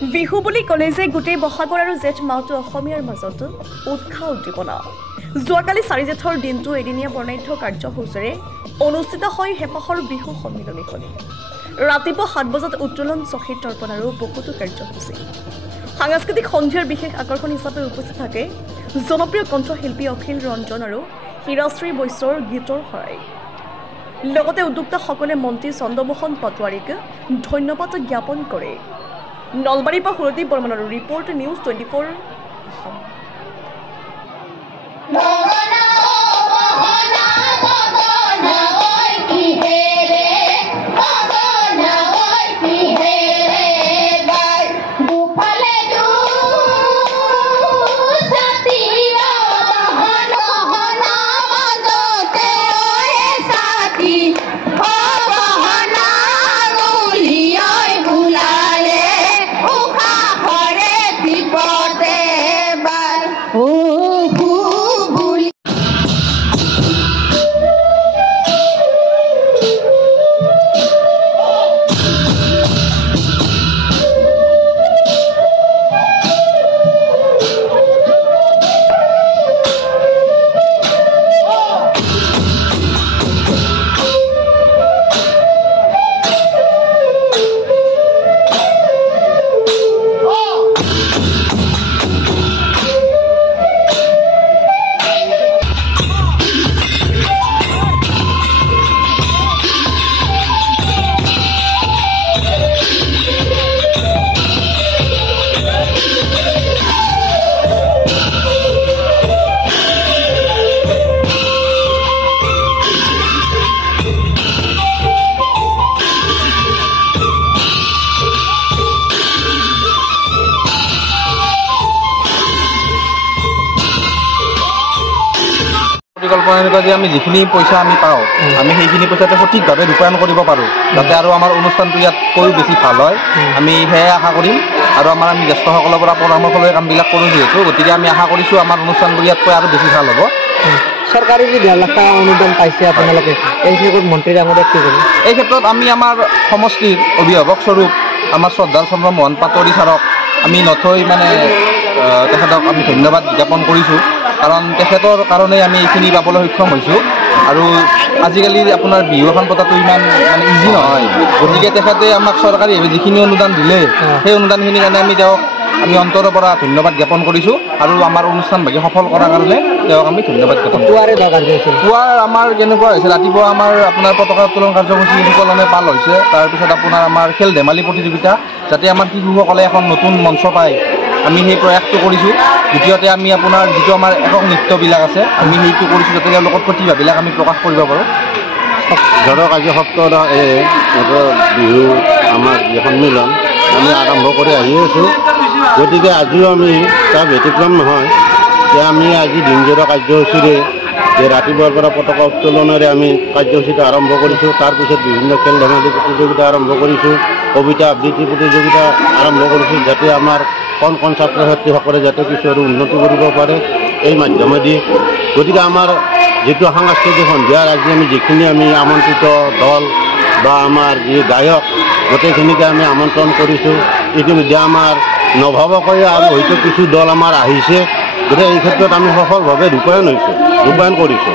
বিহু বুলি ক'লে যে গোটেই বহাগৰ আৰু জেঠ মাহটো অসমীয়াৰ মাজত উৎসাহ উদ্দীপনা যোৱাকালি 4 জেঠৰ দিনটো এদিনীয়া বৰ্ণাঢ্য কাৰ্যসূচীৰে অনুষ্ঠিত হৈ হেঁপাহৰ বিহু সন্মিলনীখনি ৰাতিপুৱা 7 বজাত উত্তোলন শ্বহীদ তৰ্পণ আৰু বহুতো কাৰ্যসূচী সাংস্কৃতিক সন্ধিয়াৰ বিশেষ আকৰ্ষণ হিচাপে উপস্থিত থাকে জনপ্ৰিয় কণ্ঠশিল্পী অখিল ৰঞ্জন আৰু হিৰাশ্ৰী বৈশ্যৰ গীতৰ শৰাই লগতে উদ্যোক্তাসকলে মন্ত্ৰী চন্দ্ৰমোহন পাটোৱাৰীক ধন্যবাদ জ্ঞাপন কৰে নলবাৰীৰ পৰা সুৰদীপ বৰ্মনৰ ৰিপৰ্ট নিউজ 24 অসম পৰিকল্পনা এনেকুৱা যে আমি যিখিনি পইচা আমি পাওঁ আমি সেইখিনি পইচাতে সঠিকভাৱে ৰূপায়ণ কৰিব পাৰোঁ যাতে আৰু আমাৰ অনুষ্ঠানটো ইয়াতকৈ বেছি ভাল হয় আমি সেয়াই আশা কৰিম আৰু আমি জ্যেষ্ঠসকলৰ পৰা পৰামৰ্শ লৈ কামবিলাক কৰোঁ যিহেতু গতিকে আমি আশা কৰিছোঁ আমাৰ অনুষ্ঠানবোৰ ইয়াতকৈ আৰু বেছি ভাল হ'ব চৰকাৰে যি 1.5 লাখ টকা অনুদান পাইছে আপোনালোকে এই ক্ষেত্ৰত মন্ত্ৰী ডাঙৰীয়াক কি কৰিব এই ক্ষেত্ৰত আমি আমাৰ সমষ্টিৰ অভিভাৱক স্বৰূপ আমাৰ শ্ৰদ্ধাৰ চন্দ্ৰমোহন পাটোৱাৰী ছাৰক আমি নথৈ তেখেতক আমি ধন্যবাদ জ্ঞাপন কৰিছোঁ কাৰণ তেখেতৰ কাৰণেই আমি এইখিনি পাবলৈ সক্ষম হৈছোঁ আৰু আজিকালি আপোনাৰ বিহু এখন পতাটো ইমান ইজি নহয় গতিকে তেখেতে আমাক চৰকাৰীভাৱে যিখিনি অনুদান দিলে সেই অনুদানখিনিৰ কাৰণে আমি অন্তৰৰ পৰা ধন্যবাদ জ্ঞাপন কৰিছোঁ আৰু আমাৰ অনুষ্ঠান বাকী সফল কৰাৰ কাৰণে তেওঁক আমি ধন্যবাদ জ্ঞাপন কৰিছোঁ পুৱাৰ আমাৰ কেনেকুৱা হৈছে ৰাতিপুৱা আপোনাৰ পতাকা উত্তোলন কাৰ্যসূচী সুকলমে পাল হৈছে তাৰপিছত আমাৰ খেল ধেমালি প্ৰতিযোগিতা যাতে আমাৰ শিশুসকলে এখন নতুন মঞ্চ পায় আমি সেই প্ৰয়াসটো কৰিছোঁ দ্বিতীয়তে আমি আপোনাৰ যিটো আমাৰ একক নৃত্যবিলাক আছে আমি সেইটো কৰিছোঁ যাতে তেওঁলোকৰ প্ৰতিভাবিলাক আমি প্ৰকাশ কৰিব পাৰোঁ ধৰক আজি সপ্তাহত বিহু আমাৰ যি সন্মিলন আমি আৰম্ভ কৰি আহি আছোঁ গতিকে আজিও আমি তাৰ ব্যতিক্ৰম নহয় যে আমি আজি দিনজোৰা কাৰ্যসূচীৰে যে ৰাতিপুৱাৰ পৰা পতাকা উত্তোলনেৰে আমি কাৰ্যসূচীটো আৰম্ভ কৰিছোঁ তাৰপিছত বিভিন্ন খেল ধেমালি প্ৰতিযোগিতা আৰম্ভ কৰিছোঁ কবিতা আবৃত্তি প্ৰতিযোগিতা আৰম্ভ কৰিছোঁ যাতে আমাৰ কণ ছাত্ৰ ছাত্ৰীসকলে যাতে কিছু আৰু উন্নতি কৰিব পাৰে এই মাধ্যমেদি গতিকে আমাৰ যিটো সাংস্কৃতিক সন্ধিয়াৰ আজি আমি যিখিনি আমন্ত্ৰিত দল বা আমাৰ যি গায়ক গোটেইখিনিকে আমি আমন্ত্ৰণ কৰিছোঁ ইতিমধ্যে আমাৰ নভৱাকৈ আৰু হয়তো কিছু দল আমাৰ আহিছে গতিকে এই ক্ষেত্ৰত আমি সফলভাৱে ৰূপায়ণ কৰিছোঁ